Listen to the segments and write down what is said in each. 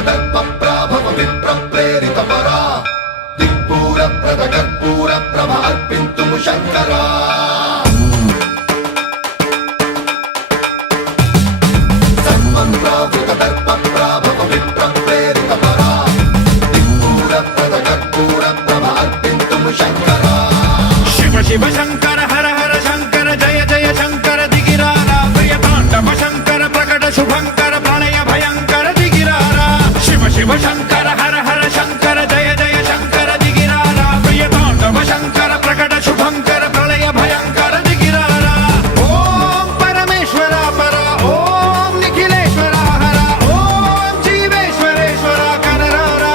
దర్పప్రాభవ విప్రప్రేరితపరా దిక్పూరప్రద కర్పూర ప్రభ అర్పింతుము శంకరా సన్మంత్రావృత దర్పప్రాభవ విప్రప్రేరితపరా దిక్పూరప్రద కర్పూర ప్రభ అర్పింతుము శంకరా శివ శివ శంకర హర హర శంకర జయ జయ శంకర దిగిరారా ప్రియతాండవ శంకర ప్రకట శుభంకర ప్రళయ భయంకర దిగిరారా శివ శివ శంకర హర హర శంకర జయ జయ శంకర దిగిరారా ప్రియతాండవ శంకర ప్రకట శుభంకర ప్రళయ భయంకర దిగిరారా ఓం పరమేశ్వర పర ఓం నిఖిలేశ్వర హర ఓం జీవేశ్వరేశ్వర కరరారా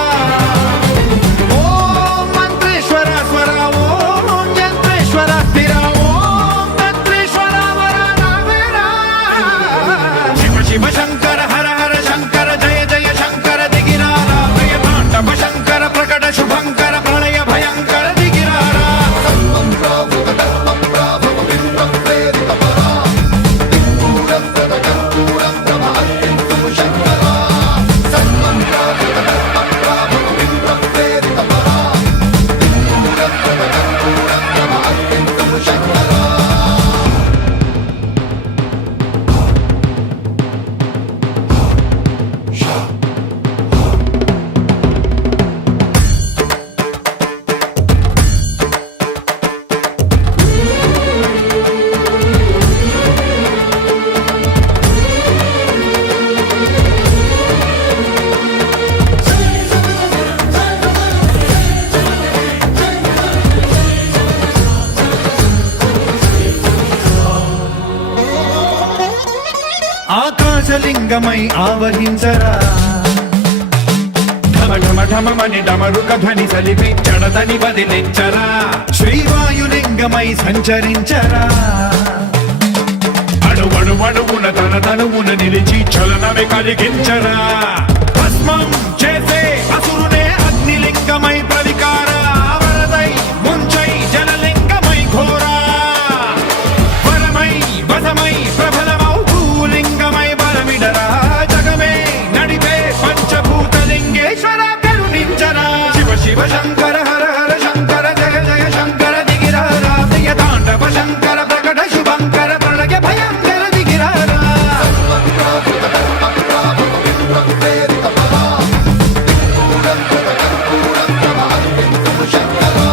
ఓం మంత్రేశ్వర స్వర ఓం యంత్రేశ్వర స్థిర ఓం తంత్రేశ్వర వర నావేరా శివ శివ శంకర హర హర శంకర జయ జయ శంకర దిగిరారా ప్రియతాండవ శంకర ప్రకట శుభంకర ప్రళయ భయంకర దిగిరారా సన్మంత్రావృత దర్పప్రాభవ విప్రప్రేరితపరా దిక్పూరప్రద కర్పూర ప్రభ అర్పింతుము శంకరా సన్మంత్రావృత దర్పప్రాభవ విప్రప్రేరితపరా దిక్పూరప్రద కర్పూర ప్రభ అర్పింతుము శంకరా ఆకాశలింగమై ఆవహించరా ఢమ ఢమ ఢమమని డమరుక ధ్వని సలిపి జడదని వదిలించరా శ్రీవాయులింగమై సంచరించరా అణువణువున తన తనువున నిలిచి చలనమే కలిగించరా భస్మం చేసే అసురునే అగ్నిలింగమై ప్రవికార వరదై ముంచై జలలింగమై ఘోరా వరమై వసమై ప్రబలమౌ భూలింగమై బలమిడరా జగమే నడిపే పంచభూతలింగేశ్వర కరుణించరా శివ శివ శంకర హర హర శంకర జయ జయ శంకర దిగిరారా ప్రియతాండవ శంకర ప్రకట శుభంకర ప్రళయ భయంకర దిగిరారా సన్మంత్రావృత దర్పప్రాభవ విప్రప్రేరితపరా దిక్పూరప్రద కర్పూర ప్రభ అర్పింతుము శంకరా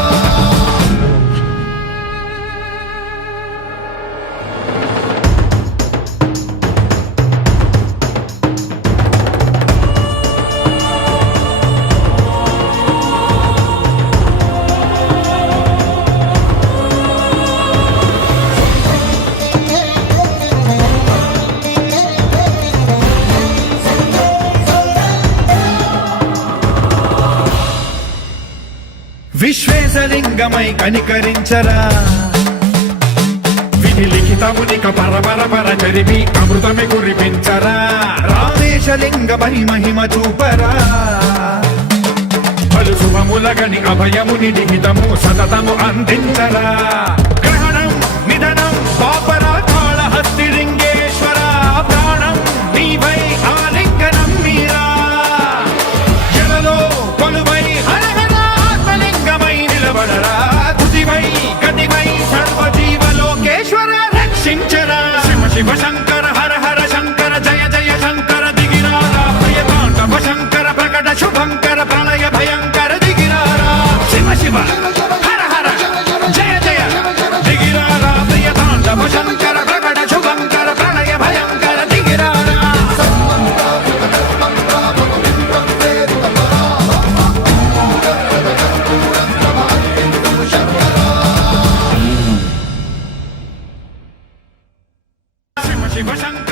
విశ్వేశలింగమై కనికరించరా విధి లిఖితమునిక పరపర చరివి అమృతమే కురిపించరా రామేశలింగమై మహిమ చూపరా పలు శుభములగని అభయముని నిహితము సతతము అందించరా గ్రహణం నిధనం పాపరా కాళహస్తి లింగేశ్వర ప్రాణం నీవై ఆలింగనం మీరా జలలో కొలువై హర హర ఆత్మలింగమై నిలబడరా తుదివై గతివై సర్వజీవలోకేశ్వర రక్షించరా శివ శివ శంకర హర హర శంకర జయ జయ శంకర దిగిరారా ప్రియతాండవ శంకర ప్రకట శుభంకర ప్రళయ భయంకర దిగిరారా శివ శివ హర హర జయ జయ దిగిరారా ప్రియతాండవ శంకర ప్రకట శుభంకర ప్రళయ భయంకర దిగిరారా సన్మంత్రావృత దర్పప్రాభవ విప్రప్రేరితపరా దిక్పూరప్రద కర్పూర ప్రభ అర్పింతుము శంకరా శివ శివ శంకర